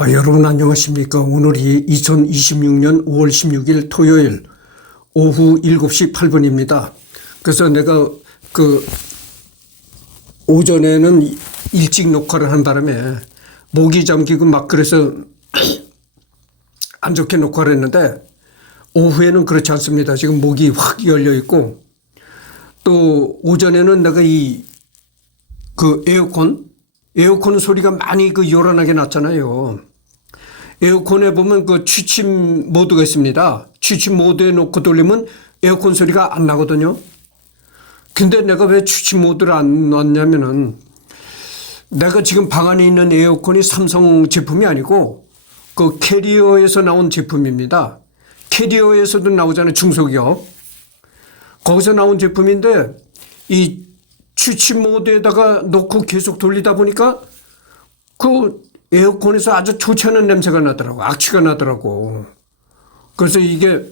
여러분 안녕하십니까? 오늘이 2026년 5월 16일 토요일 오후 7시 8분입니다. 그래서 내가 오전에는 일찍 녹화를 한 바람에 목이 잠기고 막 그래서 안 좋게 녹화를 했는데 오후에는 그렇지 않습니다. 지금 목이 확 열려 있고 또 오전에는 내가 에어컨 소리가 많이 요란하게 났잖아요. 에어컨에 보면 취침 모드가 있습니다. 취침 모드에 놓고 돌리면 에어컨 소리가 안 나거든요. 근데 내가 왜 취침 모드를 안 놨냐면은 내가 지금 방 안에 있는 에어컨이 삼성 제품이 아니고 캐리어에서 나온 제품입니다. 캐리어에서도 나오잖아요. 중소기업. 거기서 나온 제품인데 이 취침 모드에다가 놓고 계속 돌리다 보니까 에어컨에서 아주 좋지 않은 냄새가 나더라고. 악취가 나더라고. 그래서 이게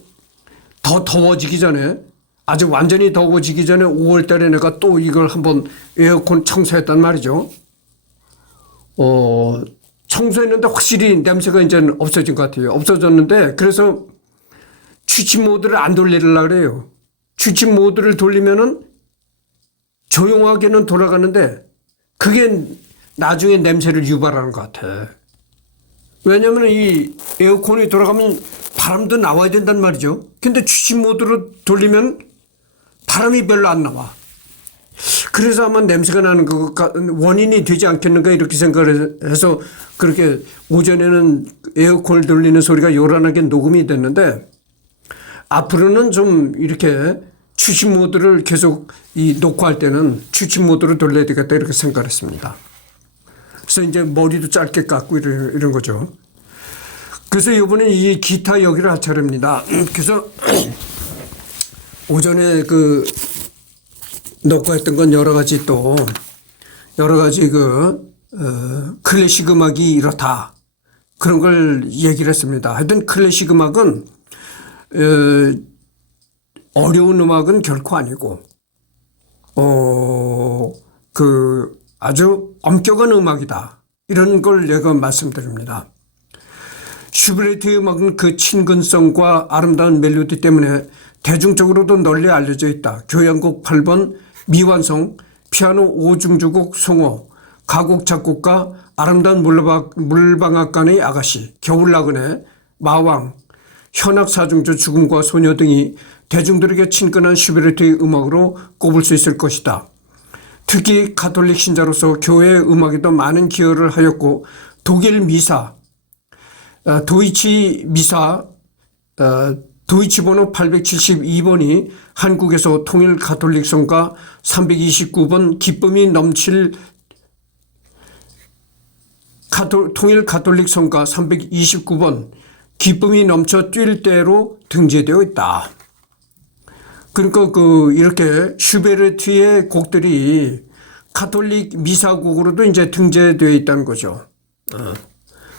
더 더워지기 전에 아주 완전히 더워지기 전에 5월 달에 내가 또 이걸 한번 에어컨 청소했단 말이죠. 청소했는데 확실히 냄새가 이제는 없어진 것 같아요. 없어졌는데 그래서 취침 모드를 안 돌리려고 그래요. 취침 모드를 돌리면은 조용하게는 돌아가는데 그게 나중에 냄새를 유발하는 것 같아. 왜냐하면 이 에어컨이 돌아가면 바람도 나와야 된단 말이죠. 근데 취침 모드로 돌리면 바람이 별로 안 나와. 그래서 아마 냄새가 나는 원인이 되지 않겠는가 이렇게 생각을 해서 그렇게 오전에는 에어컨을 돌리는 소리가 요란하게 녹음이 됐는데 앞으로는 좀 이렇게 취침 모드를 계속 녹화할 때는 취침 모드로 돌려야 되겠다 이렇게 생각을 했습니다. 그래서 이제 머리도 짧게 깎고 이런 거죠. 그래서 이번에 이 기타 여기를 할 차례입니다. 그래서 오전에 녹화했던 건 여러 가지 클래식 음악이 이렇다. 그런 걸 얘기를 했습니다. 하여튼 클래식 음악은 어려운 음악은 결코 아니고, 아주 엄격한 음악이다. 이런 걸 내가 말씀드립니다. 슈베르트의 음악은 그 친근성과 아름다운 멜로디 때문에 대중적으로도 널리 알려져 있다. 교향곡 8번, 미완성, 피아노 5중주곡 송호, 가곡 작곡가, 아름다운 물방앗간의 아가씨, 겨울나그네, 마왕, 현악 사중조 죽음과 소녀 등이 대중들에게 친근한 슈베르트의 음악으로 꼽을 수 있을 것이다. 특히 가톨릭 신자로서 교회의 음악에도 많은 기여를 하였고 독일 미사, 도이치 미사, 도이치 번호 872번이 한국에서 통일 가톨릭 성가 329번 기쁨이 넘칠 통일 가톨릭 성가 329번 기쁨이 넘쳐 뛸 때로 등재되어 있다. 그러니까 이렇게 슈베르트의 곡들이 가톨릭 미사곡으로도 이제 등재되어 있다는 거죠.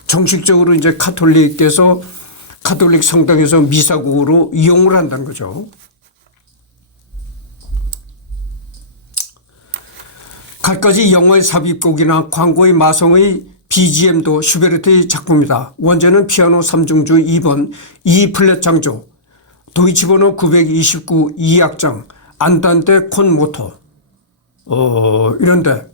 정식적으로 이제 가톨릭 성당에서 미사곡으로 이용을 한다는 거죠. 갖가지 영화의 삽입곡이나 광고의 마성의 BGM도 슈베르트의 작품이다. 원제는 피아노 3중주 2번 E 플랫 장조, 도이치 번호 929 2악장, 안단테 콘 모토. 이런데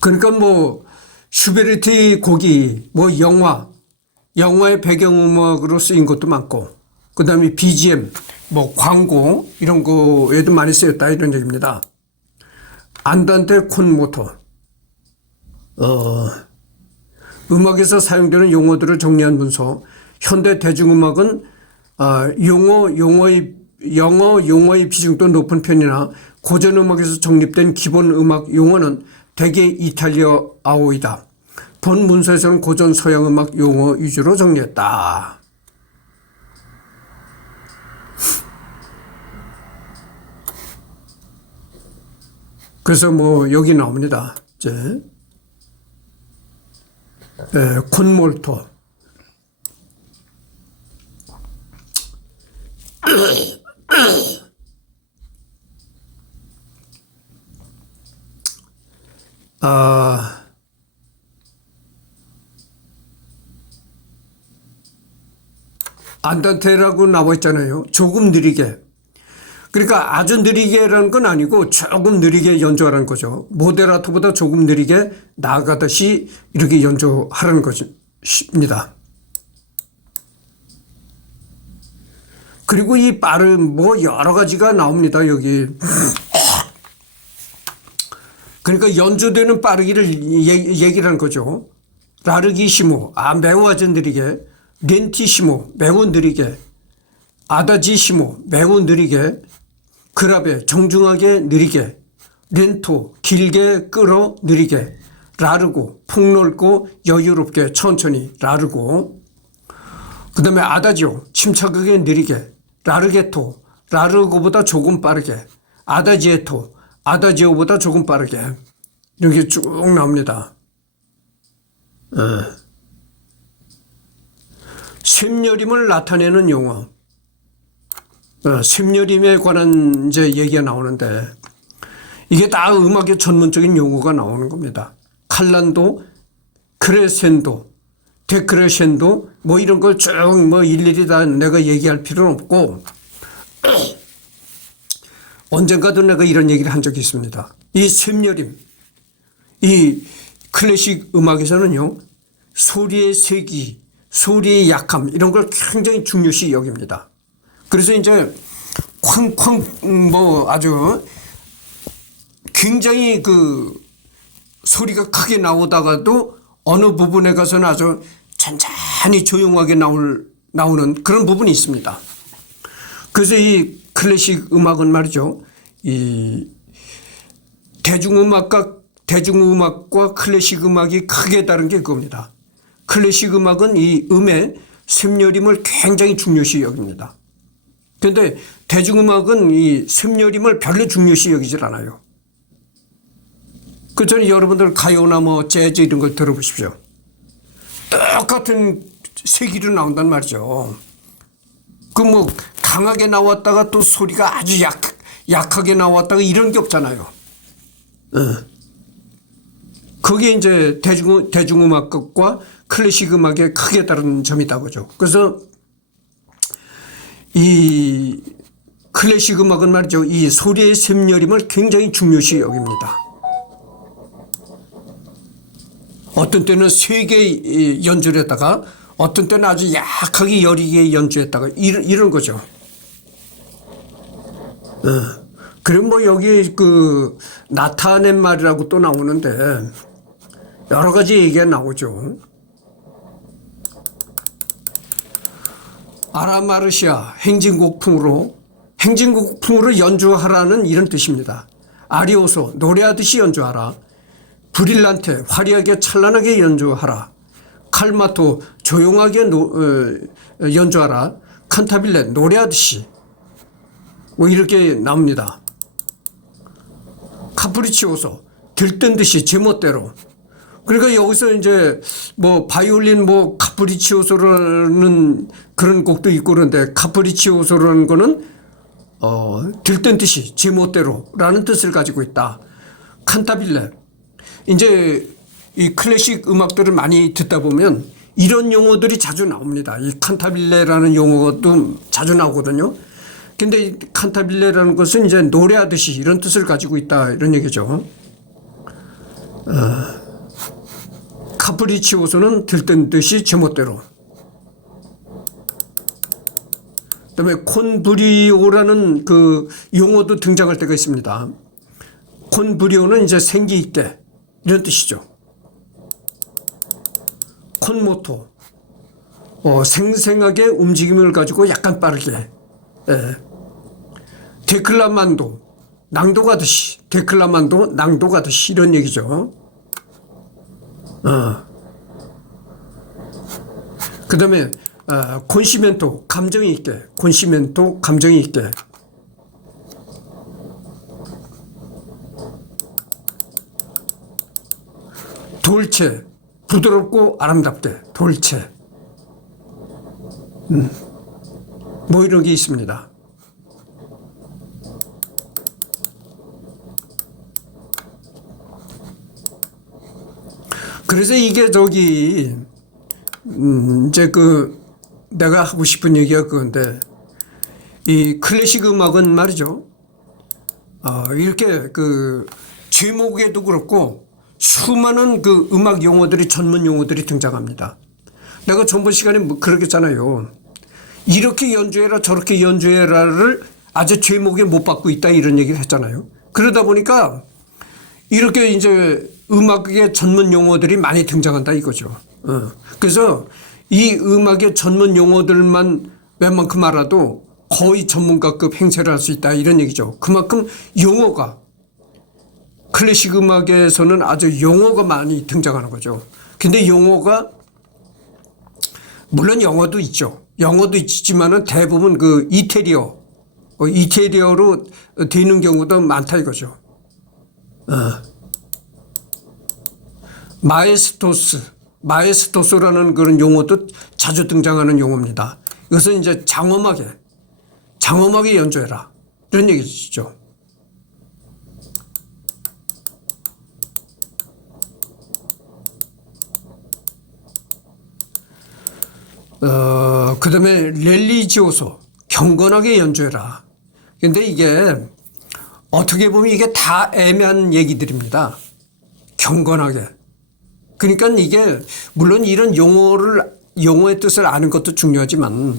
그러니까 슈베르트의 곡이 영화의 배경음악으로 쓰인 것도 많고, 그 다음에 BGM, 광고, 이런 거에도 많이 쓰였다, 이런 얘기입니다. 안단테 콘 모토. 음악에서 사용되는 용어들을 정리한 문서. 현대 대중음악은 영어의 비중도 높은 편이나 고전 음악에서 정립된 기본 음악 용어는 대개 이탈리아어이다. 본 문서에서는 고전 서양 음악 용어 위주로 정리했다. 그래서 여기 나옵니다. 이제 콘몰토. 안단테라고 나와 있잖아요. 조금 느리게. 그러니까 아주 느리게라는 건 아니고 조금 느리게 연주하라는 거죠. 모데라토보다 조금 느리게 나아가듯이 이렇게 연주하라는 것입니다. 그리고 이 빠름 뭐 여러 가지가 나옵니다. 여기. 그러니까 연주되는 빠르기를 얘기를 하는 거죠. 라르기시모, 매우 아주 느리게. 렌티시모, 매우 느리게. 아다지시모, 매우 느리게. 그라베, 정중하게 느리게. 렌토, 길게 끌어 느리게. 라르고, 폭넓고 여유롭게 천천히 라르고. 그 다음에 아다지오, 침착하게 느리게. 라르게토, 라르고보다 조금 빠르게. 아다지에토, 아다지오보다 조금 빠르게. 이렇게 쭉 나옵니다. 샘여림을 나타내는 용어. 샘여림에 관한 이제 얘기가 나오는데 이게 다 음악의 전문적인 용어가 나오는 겁니다. 칼란도, 크레센도, 데크레센도 뭐 이런 걸 쭉 뭐 일일이 다 내가 얘기할 필요는 없고 언젠가도 내가 이런 얘기를 한 적이 있습니다. 이 샘여림, 이 클래식 음악에서는요 소리의 세기, 소리의 약함 이런 걸 굉장히 중요시 여깁니다. 그래서 이제 쾅쾅 뭐 아주 굉장히 그 소리가 크게 나오다가도 어느 부분에 가서는 아주 천천히 조용하게 나오는 그런 부분이 있습니다. 그래서 이 클래식 음악은 말이죠. 이 대중음악과 클래식 음악이 크게 다른 게 그겁니다. 클래식 음악은 이 음의 샘여림을 굉장히 중요시 여깁니다. 그런데 대중음악은 이 샘여림을 별로 중요시 여기질 않아요. 그 전에 여러분들 가요나 뭐 재즈 이런 걸 들어보십시오. 똑같은 세기로 나온단 말이죠. 그 뭐 강하게 나왔다가 또 소리가 아주 약하게 나왔다가 이런 게 없잖아요. 그게 이제 대중음악과 클래식 음악의 크게 다른 점이다 그죠. 그래서 이 클래식 음악은 말이죠. 이 소리의 샘여림을 굉장히 중요시 여깁니다. 어떤 때는 세게 연주를 했다가 어떤 때는 아주 약하게 여리게 연주했다가 이런 거죠. 그리고 뭐 여기 그 나타낸 말이라고 또 나오는데 여러 가지 얘기가 나오죠. 아라마르시아 행진곡풍으로 연주하라는 이런 뜻입니다. 아리오소 노래하듯이 연주하라. 브릴란테 화려하게 찬란하게 연주하라. 칼마토 조용하게 연주하라. 칸타빌레 노래하듯이 뭐 이렇게 나옵니다. 카프리치오소 들뜬 듯이 제멋대로. 그러니까 여기서 이제 뭐 바이올린 뭐 카프리치오소라는 그런 곡도 있고 그런데 카프리치오소라는 거는 들뜬 듯이 제멋대로라는 뜻을 가지고 있다. 칸타빌레 이제 이 클래식 음악들을 많이 듣다 보면 이런 용어들이 자주 나옵니다. 이 칸타빌레라는 용어도 자주 나오거든요. 근데 이 칸타빌레라는 것은 이제 노래하듯이 이런 뜻을 가지고 있다 이런 얘기죠. 카프리치오소는 들뜬 듯이 제멋대로. 그다음에 콘브리오라는 그 용어도 등장할 때가 있습니다. 콘브리오는 이제 생기 있게 이런 뜻이죠. 콘모토 생생하게 움직임을 가지고 약간 빠르게. 데클라만도 낭독하듯이 데클라만도 낭독하듯이 이런 얘기죠. 그 다음에 콘시멘토 감정이 있게 콘시멘토 감정이 있게. 돌체 부드럽고 아름답게 돌체. 뭐 이런 게 있습니다. 그래서 이게 이제 내가 하고 싶은 얘기가 그건데, 이 클래식 음악은 말이죠. 이렇게 제목에도 그렇고 수많은 음악 용어들이, 전문 용어들이 등장합니다. 내가 전번 시간에 그러겠잖아요. 이렇게 연주해라, 저렇게 연주해라를 아주 제목에 못 받고 있다, 이런 얘기를 했잖아요. 그러다 보니까 이렇게 이제 음악의 전문 용어들이 많이 등장한다 이거죠. 그래서 이 음악의 전문 용어들만 웬만큼 알아도 거의 전문가급 행세를 할 수 있다, 이런 얘기죠. 그만큼 용어가, 클래식 음악에서는 아주 용어가 많이 등장하는 거죠. 근데 용어가, 물론 영어도 있죠. 영어도 있지만은 대부분 이태리어로 되는 경우도 많다 이거죠. 마에스토스라는 그런 용어도 자주 등장하는 용어입니다. 이것은 이제 장엄하게 연주해라, 이런 얘기죠. 그 다음에 렐리지오소, 경건하게 연주해라. 근데 이게 어떻게 보면 이게 다 애매한 얘기들입니다. 경건하게. 그러니까 이게 물론 이런 용어의 뜻을 아는 것도 중요하지만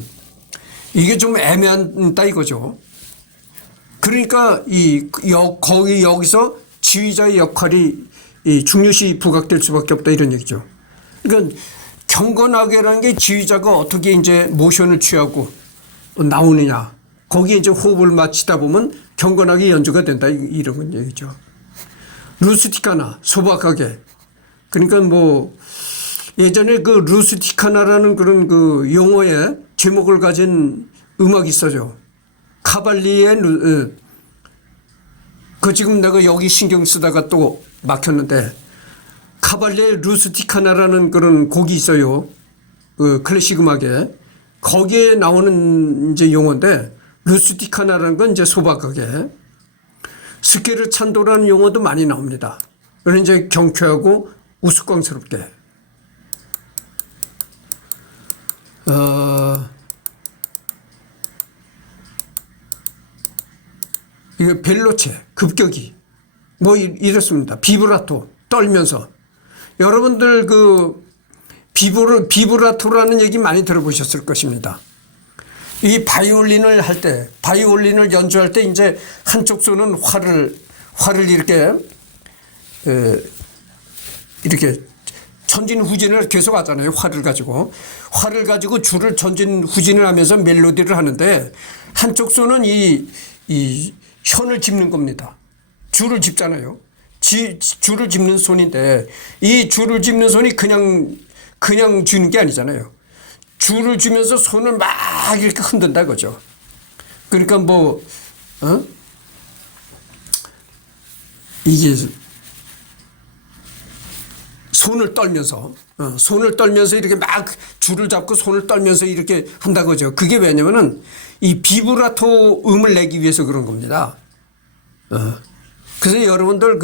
이게 좀 애매하다 이거죠. 그러니까 거기 여기서 지휘자의 역할이 중요시 부각될 수밖에 없다, 이런 얘기죠. 그러니까 경건하게라는 게 지휘자가 어떻게 이제 모션을 취하고 나오느냐, 거기에 이제 호흡을 맞추다 보면 경건하게 연주가 된다, 이런 얘기죠. 루스티카나, 소박하게. 그러니까 예전에 루스티카나라는 그런 용어의 제목을 가진 음악이 있어요. 카발리의 지금 내가 여기 신경 쓰다가 또 막혔는데, 카발리의 루스티카나라는 그런 곡이 있어요. 클래식 음악에. 거기에 나오는 이제 용어인데, 루스티카나라는 건 이제 소박하게. 스케르찬도라는 용어도 많이 나옵니다. 그런 이제 경쾌하고 우스꽝스럽게. 이게 벨로체, 급격이. 이렇습니다. 비브라토, 떨면서. 여러분들 비브라토라는 얘기 많이 들어보셨을 것입니다. 이 바이올린을 연주할 때 이제 한쪽 손은 활을 이렇게 전진 후진을 계속 하잖아요. 활을 가지고 줄을 전진 후진을 하면서 멜로디를 하는데, 한쪽 손은 이 현을 짚는 겁니다. 줄을 짚잖아요. 줄을 짚는 손인데, 이 줄을 짚는 손이 그냥 쥐는 게 아니잖아요. 줄을 쥐면서 손을 막 이렇게 흔든다 그죠. 그러니까 이게 손을 떨면서 이렇게 막 줄을 잡고 손을 떨면서 이렇게 한다 그죠. 그게 왜냐면은 이 비브라토 음을 내기 위해서 그런 겁니다. 그래서 여러분들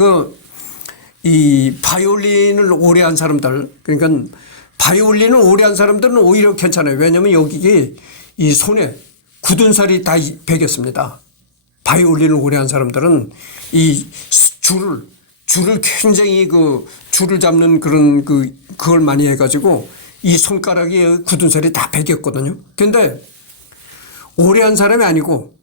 이 바이올린을 오래 한 사람들, 그러니까 바이올린을 오래 한 사람들은 오히려 괜찮아요. 왜냐하면 여기 이 손에 굳은 살이 다 배겼습니다. 바이올린을 오래 한 사람들은 이 줄을 굉장히 줄을 잡는 그걸 많이 해가지고 이 손가락에 굳은 살이 다 배겼거든요. 근데 오래 한 사람이 아니고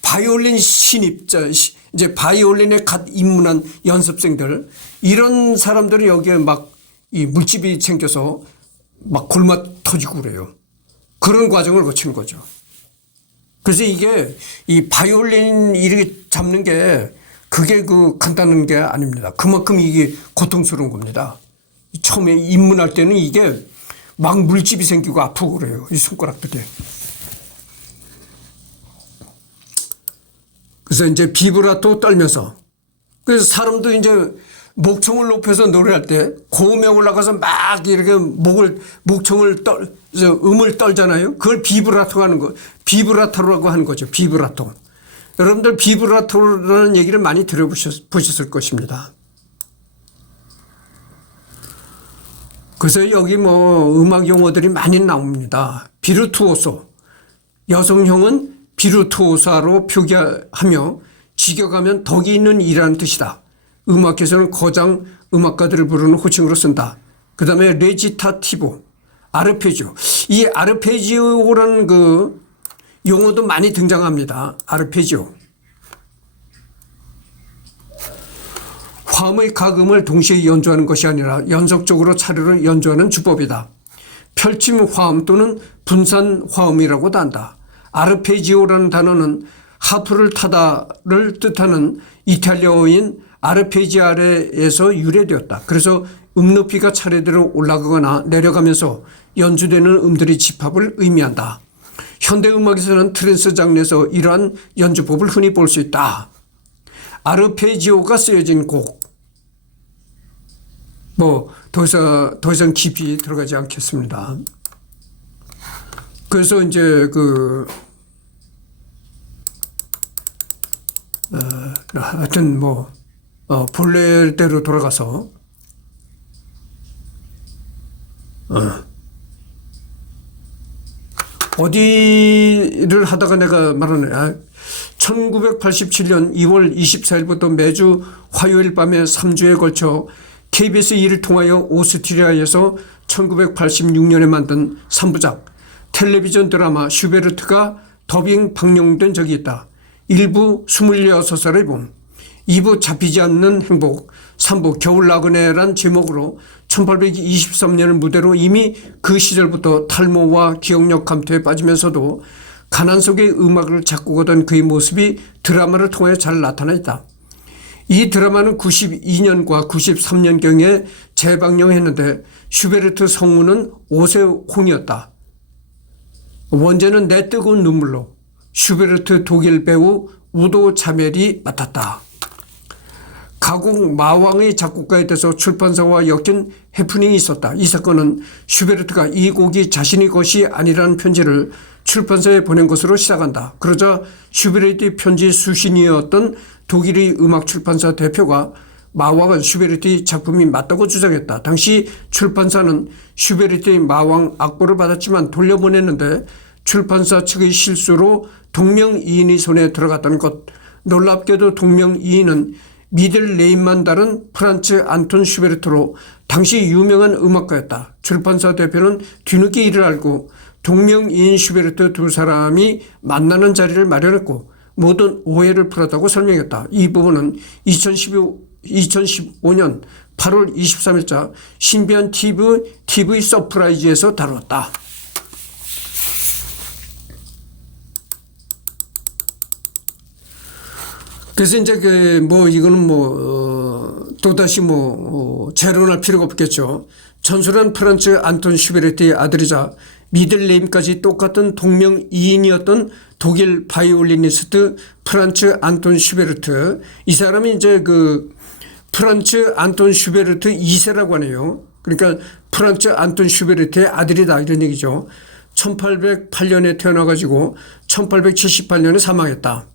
바이올린 신입자, 이제 바이올린에 갓 입문한 연습생들, 이런 사람들이 여기에 막 이 물집이 생겨서 막 골마 터지고 그래요. 그런 과정을 거치는 거죠. 그래서 이게 이 바이올린 이렇게 잡는 게 그게 간단한 게 아닙니다. 그만큼 이게 고통스러운 겁니다. 처음에 입문할 때는 이게 막 물집이 생기고 아프고 그래요. 이 손가락들이. 그래서 이제 비브라토 떨면서, 그래서 사람도 이제 목청을 높여서 노래할 때 고음에 올라가서 막 이렇게 음을 떨잖아요. 그걸 비브라토라고 하는 거죠. 비브라토. 여러분들 비브라토라는 얘기를 많이 들어보셨을 것입니다. 그래서 여기 뭐 음악 용어들이 많이 나옵니다. 비르투오소. 여성형은 비르투오사로 표기하며 직역하면 덕이 있는 이라는 뜻이다. 음악에서는 거장 음악가들을 부르는 호칭으로 쓴다. 그 다음에 레지타티보, 아르페지오. 이 아르페지오라는 그 용어도 많이 등장합니다. 아르페지오. 화음의 각 음을 동시에 연주하는 것이 아니라 연속적으로 차례로 연주하는 주법이다. 펼침 화음 또는 분산 화음이라고도 한다. 아르페지오라는 단어는 하프를 타다를 뜻하는 이탈리아어인 아르페지아레에서 유래되었다. 그래서 음높이가 차례대로 올라가거나 내려가면서 연주되는 음들의 집합을 의미한다. 현대음악에서는 트랜스 장르에서 이러한 연주법을 흔히 볼 수 있다. 아르페지오가 쓰여진 곡, 더 이상 깊이 들어가지 않겠습니다. 그래서 이제 하여튼 본래대로 돌아가서 어디를 하다가 내가 말하네. 1987년 2월 24일부터 매주 화요일 밤에 3주에 걸쳐 KBS 1을 통하여 오스트리아에서 1986년에 만든 3부작 텔레비전 드라마 슈베르트가 더빙 방영된 적이 있다. 1부 26살의 봄, 2부 잡히지 않는 행복, 3부 겨울 나그네란 제목으로 1823년을 무대로 이미 그 시절부터 탈모와 기억력 감퇴에 빠지면서도 가난 속의 음악을 작곡하던 그의 모습이 드라마를 통해 잘 나타나 있다. 이 드라마는 92년과 93년경에 재방영했는데 슈베르트 성우는 오세홍이었다. 원제는 내 뜨거운 눈물로 슈베르트 독일 배우 우도 자멜이 맡았다. 가곡 마왕의 작곡가에 대해서 출판사와 엮인 해프닝이 있었다. 이 사건은 슈베르트가 이 곡이 자신의 것이 아니라는 편지를 출판사에 보낸 것으로 시작한다. 그러자 슈베르트의 편지 수신이었던 독일의 음악 출판사 대표가 마왕은 슈베르트의 작품이 맞다고 주장했다. 당시 출판사는 슈베르트의 마왕 악보를 받았지만 돌려보냈는데 출판사 측의 실수로 동명이인의 손에 들어갔다는 것. 놀랍게도 동명이인은 미들 네임만 다른 프란츠 안톤 슈베르트로 당시 유명한 음악가였다. 출판사 대표는 뒤늦게 이를 알고 동명이인 슈베르트 두 사람이 만나는 자리를 마련했고 모든 오해를 풀었다고 설명했다. 이 부분은 2015년 8월 23일자 신비한 TV 서프라이즈에서 다뤘다. 그래서 이제 이거는 또다시 재론할 필요가 없겠죠. 전설한 프란츠 안톤 슈베르트의 아들이자 미들네임까지 똑같은 동명이인이었던 독일 바이올리니스트 프란츠 안톤 슈베르트. 이 사람이 이제 프란츠 안톤 슈베르트 2세라고 하네요. 그러니까 프란츠 안톤 슈베르트의 아들이다 이런 얘기죠. 1808년에 태어나가지고 1878년에 사망했다.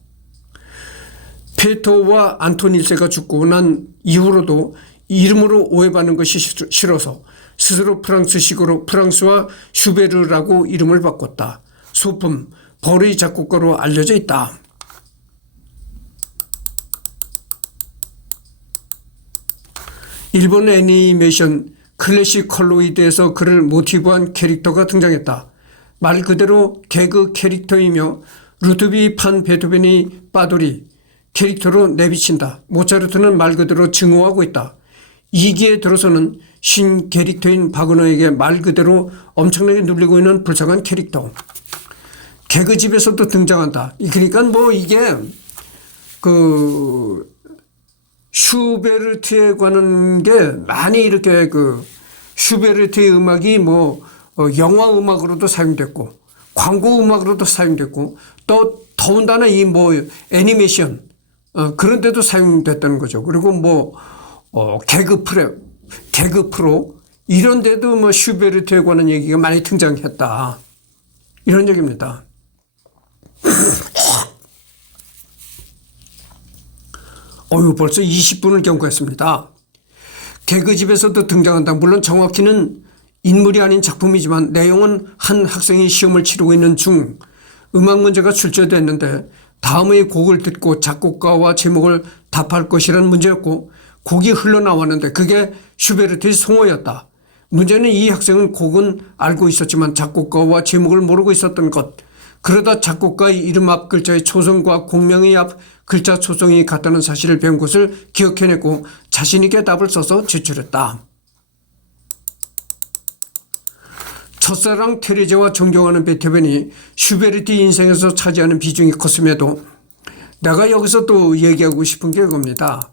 페토와 안톤 1세가 죽고 난 이후로도 이름으로 오해받는 것이 싫어서 스스로 프랑스식으로 프랑스와 슈베르라고 이름을 바꿨다. 소품, 벌의 작곡가로 알려져 있다. 일본 애니메이션 클래식 컬로이드에서 그를 모티브한 캐릭터가 등장했다. 말 그대로 개그 캐릭터이며 루드비 판 베토벤의 빠돌이 캐릭터로 내비친다. 모차르트는 말 그대로 증오하고 있다. 2기에 들어서는 신 캐릭터인 바그너에게 말 그대로 엄청나게 눌리고 있는 불쌍한 캐릭터. 개그집에서도 등장한다. 그러니까 이게 슈베르트에 관한 게 많이 이렇게 슈베르트의 음악이 영화 음악으로도 사용됐고 광고 음악으로도 사용됐고 또 더군다나 이 애니메이션 그런 데도 사용됐다는 거죠. 그리고 개그 프로 이런 데도 슈베르트에 관한 얘기가 많이 등장했다. 이런 얘기입니다. 벌써 20분을 경과했습니다. 개그집에서도 등장한다. 물론 정확히는 인물이 아닌 작품이지만 내용은 한 학생이 시험을 치르고 있는 중 음악 문제가 출제됐는데 다음의 곡을 듣고 작곡가와 제목을 답할 것이라는 문제였고 곡이 흘러나왔는데 그게 슈베르트의 송호였다. 문제는 이 학생은 곡은 알고 있었지만 작곡가와 제목을 모르고 있었던 것. 그러다 작곡가의 이름 앞 글자의 초성과 곡명의 앞 글자 초성이 같다는 사실을 배운 것을 기억해내고 자신있게 답을 써서 제출했다. 첫사랑 테레제와 존경하는 베토벤이 슈베르트 인생에서 차지하는 비중이 컸음에도 내가 여기서 또 얘기하고 싶은 게 이겁니다.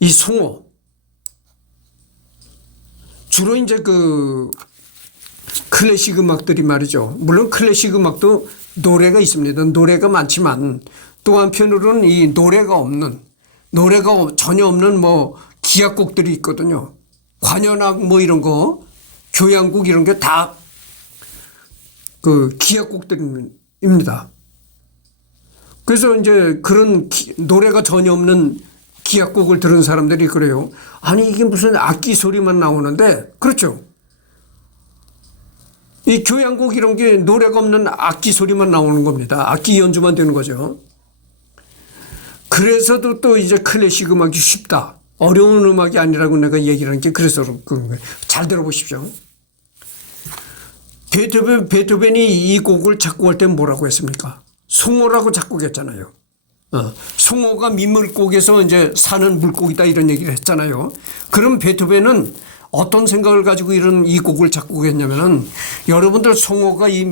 이 송호. 주로 이제 그 클래식 음악들이 말이죠. 물론 클래식 음악도 노래가 있습니다. 노래가 많지만 또 한편으로는 이 노래가 전혀 없는 뭐 기악곡들이 있거든요. 관현악 뭐 이런 거, 교향곡 이런 게 다 그 기악곡들입니다. 그래서 이제 그런 노래가 전혀 없는 기악곡을 들은 사람들이 그래요. 아니 이게 무슨 악기 소리만 나오는데 그렇죠. 이 교향곡 이런 게 노래가 없는 악기 소리만 나오는 겁니다. 악기 연주만 되는 거죠. 그래서도 또 이제 클래식 음악이 쉽다. 어려운 음악이 아니라고 내가 얘기를 하는 게 그래서 그런 거예요. 잘 들어보십시오. 베토벤이 이 곡을 작곡할 때 뭐라고 했습니까? 송호라고 작곡했잖아요. 송호가 민물고기에서 이제 사는 물고기다 이런 얘기를 했잖아요. 그럼 베토벤은 어떤 생각을 가지고 이 곡을 작곡했냐면은 여러분들 송호가 이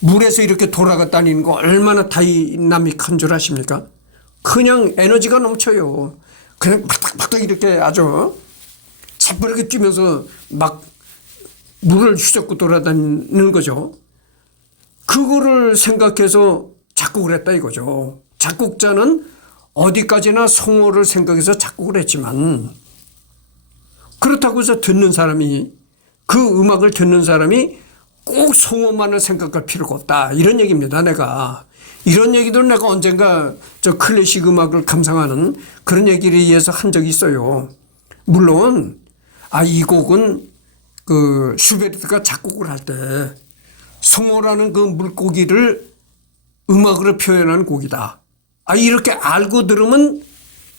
물에서 이렇게 돌아다니는 거 얼마나 다이나믹한 줄 아십니까? 그냥 에너지가 넘쳐요. 그냥 팍팍팍 이렇게 아주 새빠르게 뛰면서 막 물을 휘젓고 돌아다니는 거죠. 그거를 생각해서 작곡을 했다 이거죠. 작곡자는 어디까지나 송호를 생각해서 작곡을 했지만 그렇다고 해서 그 음악을 듣는 사람이 꼭 송호만을 생각할 필요가 없다. 이런 얘기입니다. 이런 얘기도 내가 언젠가 저 클래식 음악을 감상하는 그런 얘기를 위해서 한 적이 있어요. 물론 이 곡은 그 슈베르트가 작곡을 할 때 송호라는 그 물고기를 음악으로 표현한 곡이다. 이렇게 알고 들으면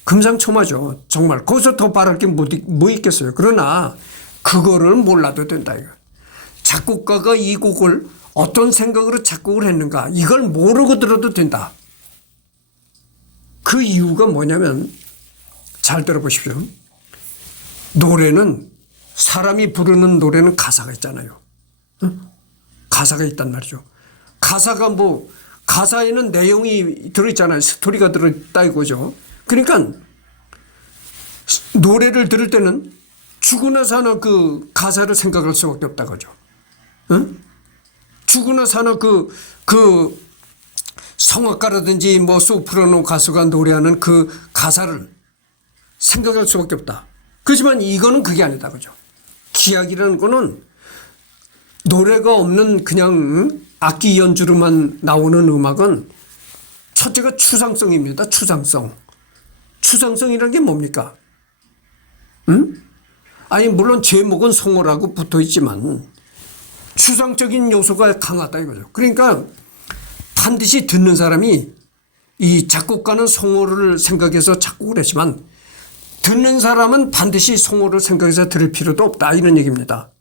금상첨화죠. 정말 거기서 더 바랄 게 뭐 있겠어요. 그러나 그거를 몰라도 된다 이거. 작곡가가 이 곡을 어떤 생각으로 작곡을 했는가 이걸 모르고 들어도 된다. 그 이유가 뭐냐면 잘 들어보십시오. 사람이 부르는 노래는 가사가 있잖아요. 가사가 있단 말이죠. 가사에는 내용이 들어있잖아요. 스토리가 들어있다 이거죠. 그러니까 노래를 들을 때는 죽으나 사나 그 가사를 생각할 수밖에 없다 그죠. 죽으나 사나 그 성악가라든지 뭐 소프라노 가수가 노래하는 그 가사를 생각할 수밖에 없다. 그렇지만 이거는 그게 아니다 그죠. 기악이라는 거는 노래가 없는 그냥 악기 연주로만 나오는 음악은 첫째가 추상성입니다. 추상성이라는 게 뭡니까? 물론 제목은 송호라고 붙어 있지만 추상적인 요소가 강하다 이거죠. 그러니까 반드시 듣는 사람이 이 작곡가는 송호를 생각해서 작곡을 했지만 듣는 사람은 반드시 송호를 생각해서 들을 필요도 없다 이런 얘기입니다.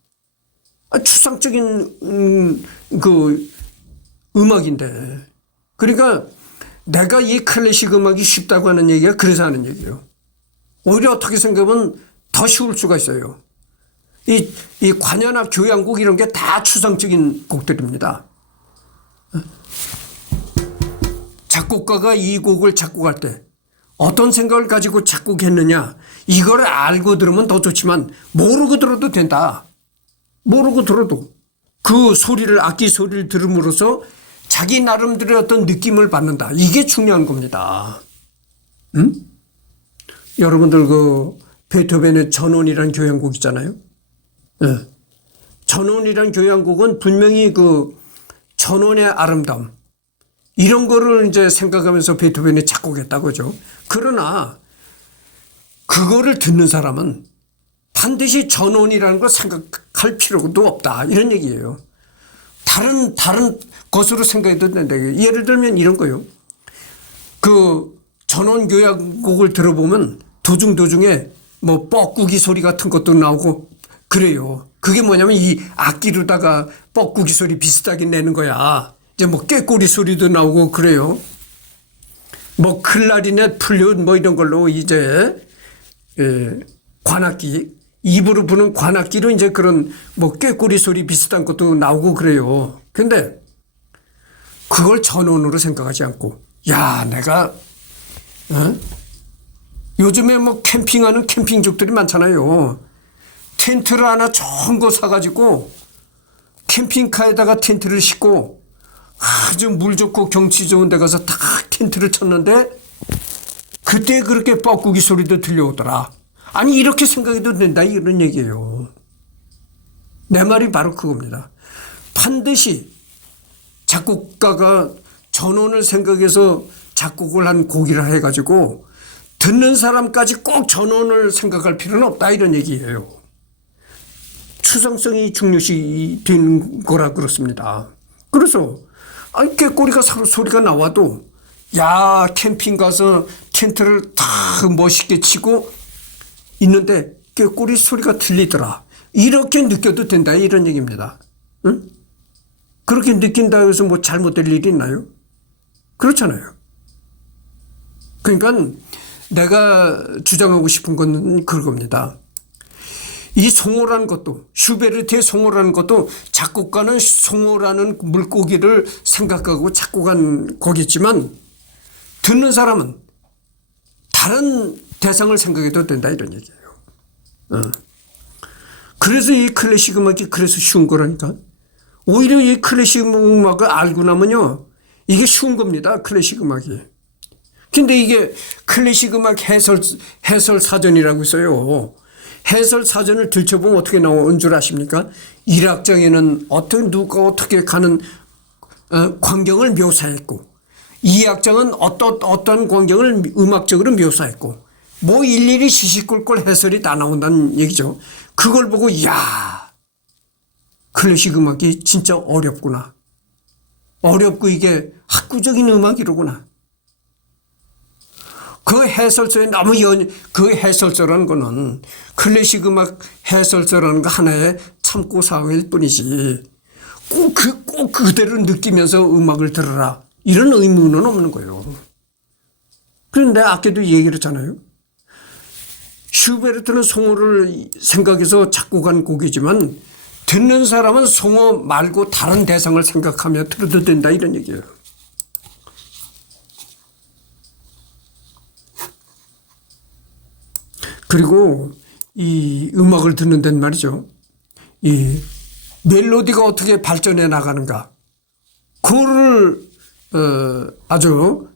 추상적인 그 음악인데 그러니까 내가 이 클래식 음악이 쉽다고 하는 얘기가 그래서 하는 얘기예요. 오히려 어떻게 생각하면 더 쉬울 수가 있어요. 이 관현악 교향곡 이런 게 다 추상적인 곡들입니다. 작곡가가 이 곡을 작곡할 때 어떤 생각을 가지고 작곡했느냐 이걸 알고 들으면 더 좋지만 모르고 들어도 된다. 모르고 들어도 그 악기 소리를 들음으로써 자기 나름대로의 어떤 느낌을 받는다. 이게 중요한 겁니다. 여러분들 그 베토벤의 전원이라는 교향곡 있잖아요. 전원이라는 교향곡은 분명히 그 전원의 아름다움 이런 거를 이제 생각하면서 베토벤이 작곡했다고 그죠. 그러나 그거를 듣는 사람은 반드시 전원이라는 걸 생각할 필요도 없다. 이런 얘기예요. 다른 것으로 생각해도 된다. 예를 들면 이런 거요. 그 전원교향곡을 들어보면 도중에 뭐 뻐꾸기 소리 같은 것도 나오고 그래요. 그게 뭐냐면 이 악기로다가 뻐꾸기 소리 비슷하게 내는 거야. 이제 뭐 꾀꼬리 소리도 나오고 그래요. 뭐 클라리넷, 플룻 뭐 이런 걸로 이제 관악기, 입으로 부는 관악기로 이제 그런 뭐 꾀꼬리 소리 비슷한 것도 나오고 그래요. 근데 그걸 전원으로 생각하지 않고 야, 내가 요즘에 뭐 캠핑하는 캠핑족들이 많잖아요. 텐트를 하나 좋은 거 사가지고 캠핑카에다가 텐트를 싣고 아주 물 좋고 경치 좋은 데 가서 딱 텐트를 쳤는데 그때 그렇게 뻐꾸기 소리도 들려오더라. 아니 이렇게 생각해도 된다 이런 얘기예요. 내 말이 바로 그겁니다. 반드시 작곡가가 전원을 생각해서 작곡을 한 곡이라 해가지고 듣는 사람까지 꼭 전원을 생각할 필요는 없다 이런 얘기예요. 추상성이 중요시 된 거라 그렇습니다. 그래서 아니 꾀꼬리가 소리가 나와도 야 캠핑 가서 텐트를 다 멋있게 치고 있는데 꾀꼬리 소리가 들리더라. 이렇게 느껴도 된다 이런 얘기입니다. 응? 그렇게 느낀다 해서 뭐 잘못될 일이 있나요? 그렇잖아요. 그러니까 내가 주장하고 싶은 건 그겁니다. 이 송호라는 것도 슈베르트의 송호라는 것도 작곡가는 송호라는 물고기를 생각하고 작곡한 거겠지만 듣는 사람은 다른 대상을 생각해도 된다 이런 얘기예요. 그래서 이 클래식 음악이 그래서 쉬운 거라니까. 오히려 이 클래식 음악을 알고 나면요 이게 쉬운 겁니다. 클래식 음악이. 근데 이게 클래식 음악 해설 사전이라고 있어요. 해설 사전을 들춰보면 어떻게 나온 줄 아십니까? 1악장에는 누가 어떻게 가는 광경을 묘사했고 2악장은 어떤 광경을 음악적으로 묘사했고 뭐 일일이 시시콜콜 해설이 다 나온다는 얘기죠. 그걸 보고 야 클래식 음악이 진짜 어렵구나. 어렵고 이게 학구적인 음악이로구나. 그 해설서에 너무 그 해설서라는 거는 클래식 음악 해설서라는 거 하나의 참고사항일 뿐이지 꼭 그대로 느끼면서 음악을 들어라 이런 의무는 없는 거예요. 그런데 아까도 얘기를 했잖아요. 슈베르트는 송호를 생각해서 작곡한 곡이지만 듣는 사람은 송호 말고 다른 대상을 생각하며 들어도 된다 이런 얘기예요. 그리고 이 음악을 듣는 데는 말이죠. 이 멜로디가 어떻게 발전해 나가는가. 그거를 아주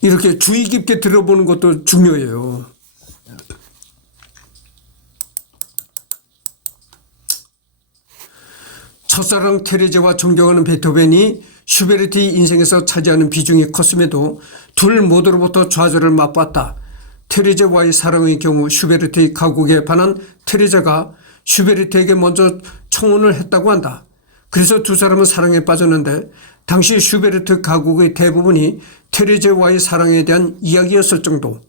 이렇게 주의 깊게 들어보는 것도 중요해요. 첫사랑 테레제와 존경하는 베토벤이 슈베르트의 인생에서 차지하는 비중이 컸음에도 둘 모두로부터 좌절을 맛봤다. 테레제와의 사랑의 경우 슈베르트의 가곡에 반한 테레제가 슈베르트에게 먼저 청혼을 했다고 한다. 그래서 두 사람은 사랑에 빠졌는데 당시 슈베르트 가곡의 대부분이 테레제와의 사랑에 대한 이야기였을 정도.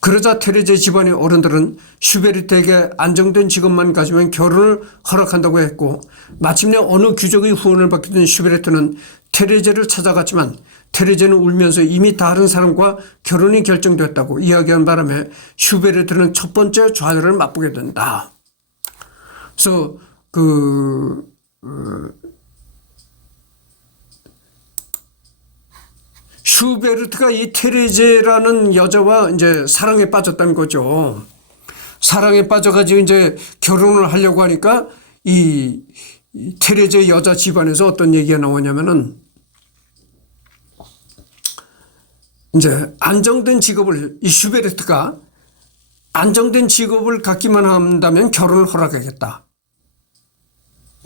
그러자 테레제 집안의 어른들은 슈베르트에게 안정된 직업만 가지면 결혼을 허락한다고 했고 마침내 어느 귀족의 후원을 받게 된 슈베르트는 테레제를 찾아갔지만 테레제는 울면서 이미 다른 사람과 결혼이 결정됐다고 이야기한 바람에 슈베르트는 첫 번째 좌절을 맛보게 된다. 그래서 슈베르트가 이 테레제라는 여자와 이제 사랑에 빠졌다는 거죠. 사랑에 빠져가지고 이제 결혼을 하려고 하니까 이 테레제 여자 집안에서 어떤 얘기가 나오냐면은 이제 안정된 직업을 이 슈베르트가 안정된 직업을 갖기만 한다면 결혼을 허락하겠다.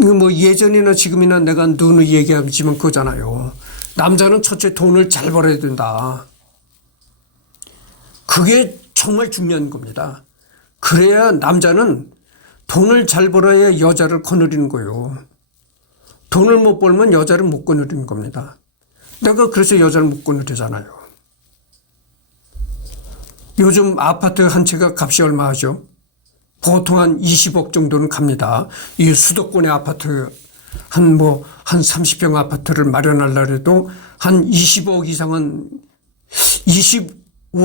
이거 뭐 예전이나 지금이나 내가 누누이 얘기하지만 그거잖아요. 남자는 첫째 돈을 잘 벌어야 된다. 그게 정말 중요한 겁니다. 그래야 남자는 돈을 잘 벌어야 여자를 거느리는 거예요. 돈을 못 벌면 여자를 못 거느리는 겁니다. 내가 그래서 여자를 못 거느리잖아요. 요즘 아파트 한 채가 값이 얼마 하죠? 보통 한 20억 정도는 갑니다. 이 수도권의 아파트 한 30평 아파트를 마련하려고 해도 한 20억 이상은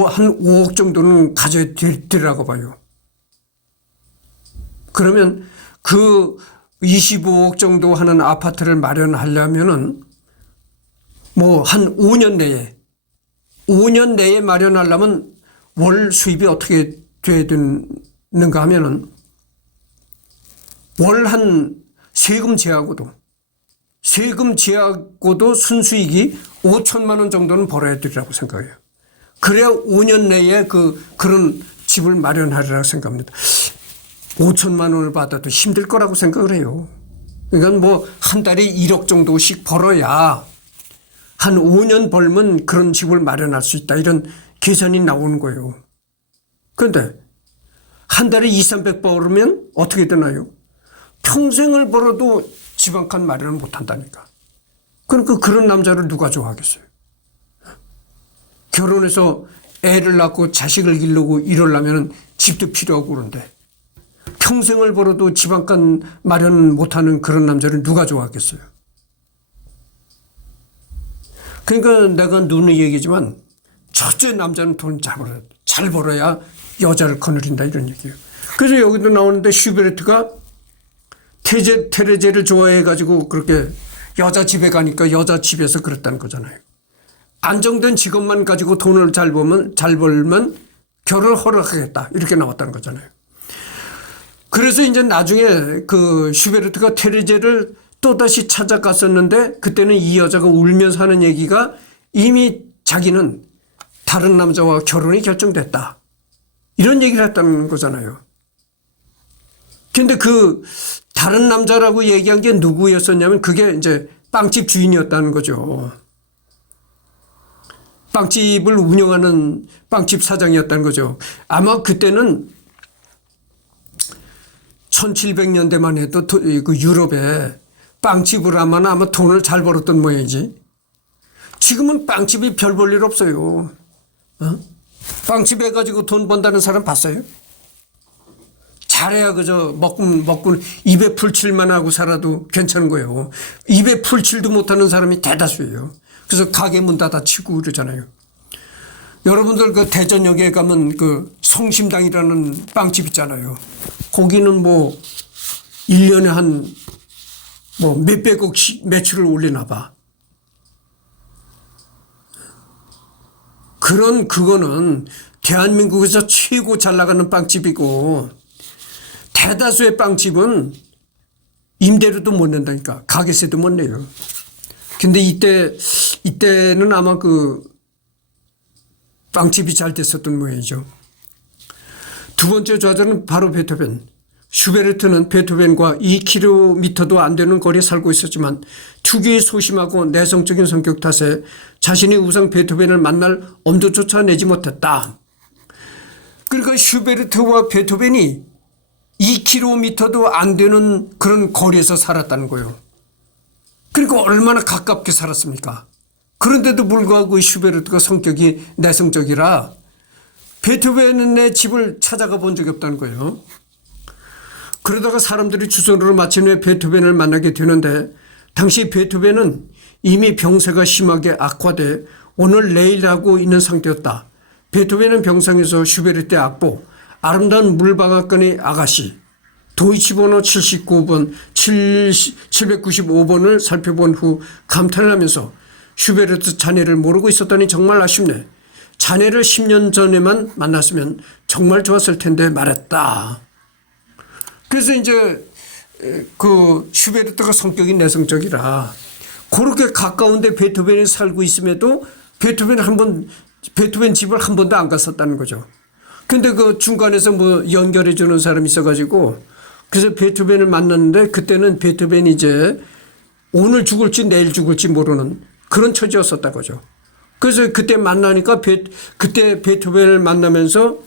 한 5억 정도는 가져야 되라고 봐요. 그러면 그 25억 정도 하는 아파트를 마련하려면은 한 5년 내에 마련하려면 월 수입이 어떻게 돼야 되는가 하면은 월 한 세금 제하고도 순수익이 5천만 원 정도는 벌어야 되리라고 생각해요. 그래야 5년 내에 그런 집을 마련하리라고 생각합니다. 5천만 원을 받아도 힘들 거라고 생각을 해요. 그러니까 한 달에 1억 정도씩 벌어야 한 5년 벌면 그런 집을 마련할 수 있다. 이런 계산이 나오는 거예요. 그런데 한 달에 200, 300 벌으면 어떻게 되나요? 평생을 벌어도 집 한 칸 마련을 못 한다니까. 그러니까 그런 남자를 누가 좋아하겠어요? 결혼해서 애를 낳고 자식을 기르고 이러려면 집도 필요하고 그런데 평생을 벌어도 집 한 칸 마련 못하는 그런 남자를 누가 좋아하겠어요? 그러니까 내가 누누이 얘기지만 첫째 남자는 돈 잘 벌어야 여자를 거느린다 이런 얘기예요. 그래서 여기도 나오는데 슈베르트가 테레제를 좋아해가지고 그렇게 여자 집에 가니까 여자 집에서 그랬다는 거잖아요. 안정된 직업만 가지고 돈을 잘 벌면 결혼을 허락하겠다 이렇게 나왔다는 거잖아요. 그래서 이제 나중에 그 슈베르트가 테레제를 또다시 찾아갔었는데 그때는 이 여자가 울면서 하는 얘기가 이미 자기는 다른 남자와 결혼이 결정됐다. 이런 얘기를 했다는 거잖아요. 근데 그 다른 남자라고 얘기한 게 누구였었냐면 그게 이제 빵집 주인이었다는 거죠. 빵집을 운영하는 빵집 사장이었다는 거죠. 아마 그때는 1700년대만 해도 그 유럽에 빵집을 하면 아마 돈을 잘 벌었던 모양이지. 지금은 빵집이 별 볼 일 없어요. 빵집 해가지고 돈 번다는 사람 봤어요? 잘해야 그저 먹고 입에 풀칠만 하고 살아도 괜찮은 거예요. 입에 풀칠도 못하는 사람이 대다수예요. 그래서 가게 문 닫아치고 그러잖아요. 여러분들 그 대전역에 가면 그 성심당이라는 빵집 있잖아요. 거기는 1년에 한 몇백억씩 매출을 올리나 봐. 그거는 대한민국에서 최고 잘 나가는 빵집이고 대다수의 빵집은 임대료도 못 낸다니까. 가게세도 못 내요. 근데 이때는 아마 그 빵집이 잘 됐었던 모양이죠. 두 번째 저자는 바로 베토벤. 슈베르트는 베토벤과 2km도 안 되는 거리에 살고 있었지만 투기에 소심하고 내성적인 성격 탓에 자신의 우상 베토벤을 만날 엄두조차 내지 못했다. 그러니까 슈베르트와 베토벤이 2km도 안 되는 그런 거리에서 살았다는 거예요. 그러니까 얼마나 가깝게 살았습니까? 그런데도 불구하고 슈베르트가 성격이 내성적이라 베토벤의 집을 찾아가 본 적이 없다는 거예요. 그러다가 사람들이 주소를 마친 후에 베토벤을 만나게 되는데 당시 베토벤은 이미 병세가 심하게 악화돼 오늘 내일 하고 있는 상태였다. 베토벤은 병상에서 슈베르트의 악보 아름다운 물방앗간의 아가씨 도이치번호 79번 795번을 살펴본 후 감탄을 하면서 슈베르트 자네를 모르고 있었다니 정말 아쉽네. 자네를 10년 전에만 만났으면 정말 좋았을 텐데 말했다. 그래서 이제 그 슈베르트가 성격이 내성적이라 그렇게 가까운데 베토벤이 살고 있음에도 베토벤 집을 한 번도 안 갔었다는 거죠. 근데 그 중간에서 연결해 주는 사람이 있어가지고 그래서 베토벤을 만났는데 그때는 베토벤이 이제 오늘 죽을지 내일 죽을지 모르는 그런 처지였었다 거죠. 그래서 그때 만나니까 그때 베토벤을 만나면서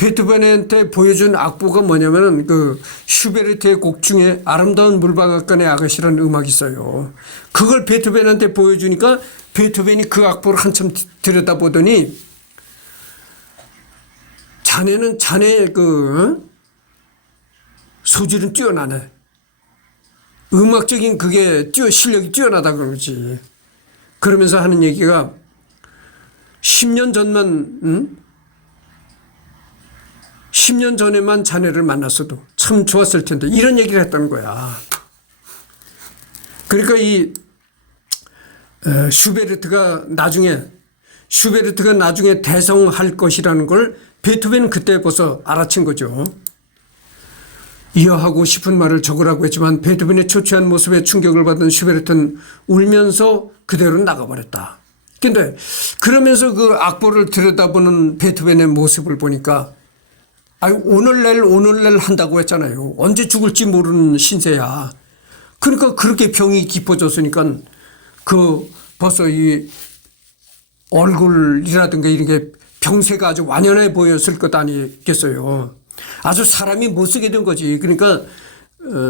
베토벤한테 보여준 악보가 뭐냐면은 그 슈베르트의 곡 중에 아름다운 물바닷가의 아가씨라는 음악이 있어요. 그걸 베토벤한테 보여주니까 베토벤이 그 악보를 한참 들여다보더니 자네는 자네의 그 소질은 뛰어나네. 음악적인 그게 실력이 뛰어나다 그러지. 그러면서 하는 얘기가 10년 전만 10년 전에만 자네를 만났어도 참 좋았을 텐데 이런 얘기를 했던 거야. 그러니까 이 슈베르트가 나중에 대성할 것이라는 걸 베토벤은 그때 벌써 알아챈 거죠. 이어하고 싶은 말을 적으라고 했지만 베토벤의 초췌한 모습에 충격을 받은 슈베르트는 울면서 그대로 나가버렸다. 근데 그러면서 그 악보를 들여다보는 베토벤의 모습을 보니까 오늘날 한다고 했잖아요. 언제 죽을지 모르는 신세야. 그러니까 그렇게 병이 깊어졌으니까 벌써 이 얼굴이라든가 이런 게 병세가 아주 완연해 보였을 것 아니겠어요. 아주 사람이 못 쓰게 된 거지. 그러니까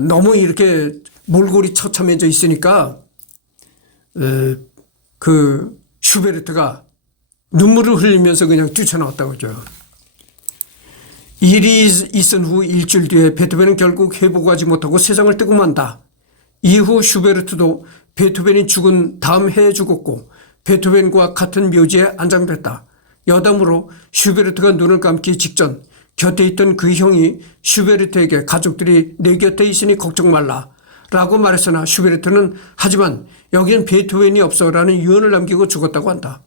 너무 이렇게 몰골이 처참해져 있으니까 그 슈베르트가 눈물을 흘리면서 그냥 뛰쳐나왔다고 하죠. 일이 있은 후 일주일 뒤에 베토벤은 결국 회복하지 못하고 세상을 뜨고 만다. 이후 슈베르트도 베토벤이 죽은 다음 해에 죽었고 베토벤과 같은 묘지에 안장됐다. 여담으로 슈베르트가 눈을 감기 직전 곁에 있던 그 형이 슈베르트에게 가족들이 내 곁에 있으니 걱정 말라 라고 말했으나 슈베르트는 하지만 여기엔 베토벤이 없어 라는 유언을 남기고 죽었다고 한다.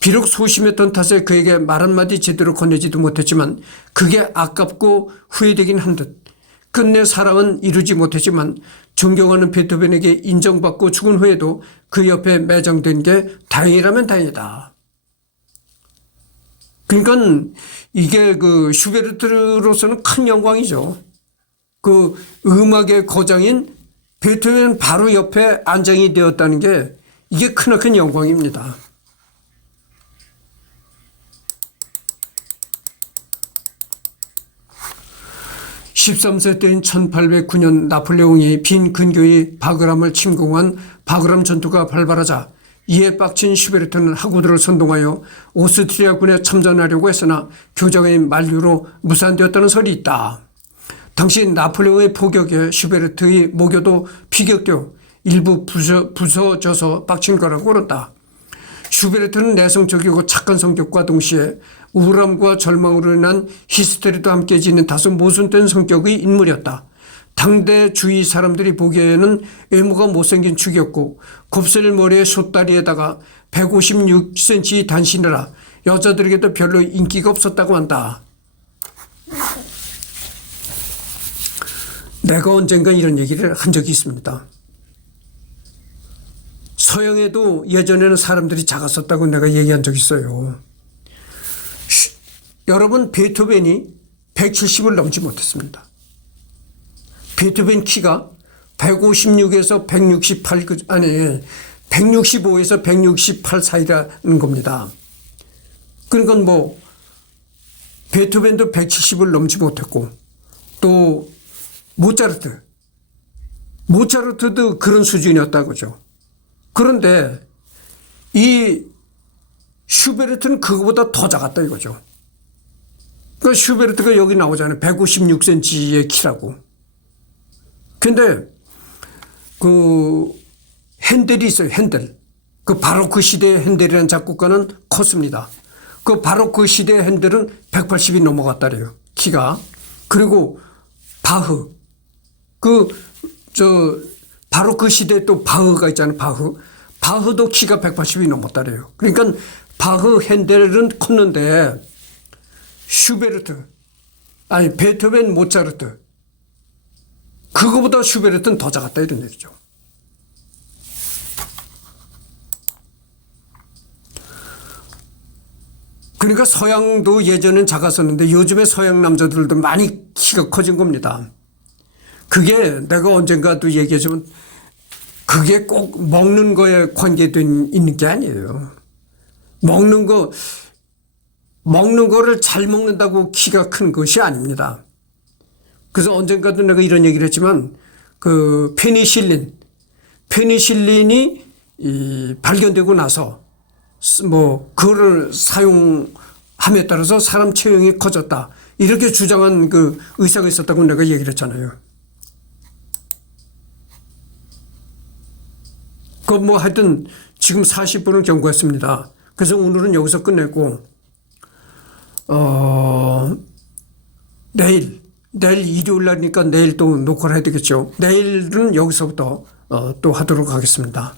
비록 소심했던 탓에 그에게 말 한마디 제대로 건네지도 못했지만 그게 아깝고 후회되긴 한 듯. 끝내 사랑은 이루지 못했지만 존경하는 베토벤에게 인정받고 죽은 후에도 그 옆에 매장된 게 다행이라면 다행이다. 그러니까 이게 그 슈베르트로서는 큰 영광이죠. 그 음악의 거장인 베토벤 바로 옆에 안장이 되었다는 게 이게 크나큰 영광입니다. 13세 때인 1809년 나폴레옹이 빈 근교의 바그람을 침공한 바그람 전투가 발발하자 이에 빡친 슈베르트는 학우들을 선동하여 오스트리아군에 참전하려고 했으나 교장의 만류로 무산되었다는 설이 있다. 당시 나폴레옹의 포격에 슈베르트의 모교도 피격되어 일부 부서져서 빡친 거라고 그런다. 슈베르트는 내성적이고 착한 성격과 동시에 우울함과 절망으로 인한 히스테리도 함께 지닌 다소 모순된 성격의 인물이었다. 당대 주위 사람들이 보기에는 외모가 못생긴 축이었고 곱슬 머리에 숏다리에다가 156cm 단신이라 여자들에게도 별로 인기가 없었다고 한다. 내가 언젠가 이런 얘기를 한 적이 있습니다. 서양에도 예전에는 사람들이 작았었다고 내가 얘기한 적이 있어요. 여러분, 베토벤이 170을 넘지 못했습니다. 베토벤 키가 156에서 168, 165에서 168 사이라는 겁니다. 그러니까 베토벤도 170을 넘지 못했고, 또 모차르트도 그런 수준이었다고 그죠. 그런데 이 슈베르트는 그거보다 더 작았다 이거죠. 그 슈베르트가 여기 나오잖아요. 156cm의 키라고. 근데 그 핸델이 있어요. 핸델. 그 바로크 시대의 핸델이라는 작곡가는 컸습니다. 그 바로크 시대의 핸델은 180이 넘어갔다래요. 키가. 그리고 바흐. 바로크 시대에 또 바흐가 있잖아요. 바흐도 키가 180이 넘었다래요. 그러니까 바흐, 핸델은 컸는데 베토벤, 모차르트 그거보다 슈베르트는 더 작았다 이런 얘기죠. 그러니까 서양도 예전엔 작았었는데 요즘에 서양 남자들도 많이 키가 커진 겁니다. 그게 내가 언젠가도 얘기했지만 그게 꼭 먹는 거에 관계된 있는 게 아니에요. 먹는 거 먹는 거를 잘 먹는다고 키가 큰 것이 아닙니다. 그래서 언젠가도 내가 이런 얘기를 했지만 그 페니실린이 발견되고 나서 뭐 그거를 사용함에 따라서 사람 체형이 커졌다. 이렇게 주장한 그 의사가 있었다고 내가 얘기를 했잖아요. 그 뭐 하여튼 지금 40분을 경과했습니다. 그래서 오늘은 여기서 끝내고 내일 일요일 날이니까 내일 또 녹화를 해야 되겠죠. 내일은 여기서부터 또 하도록 하겠습니다.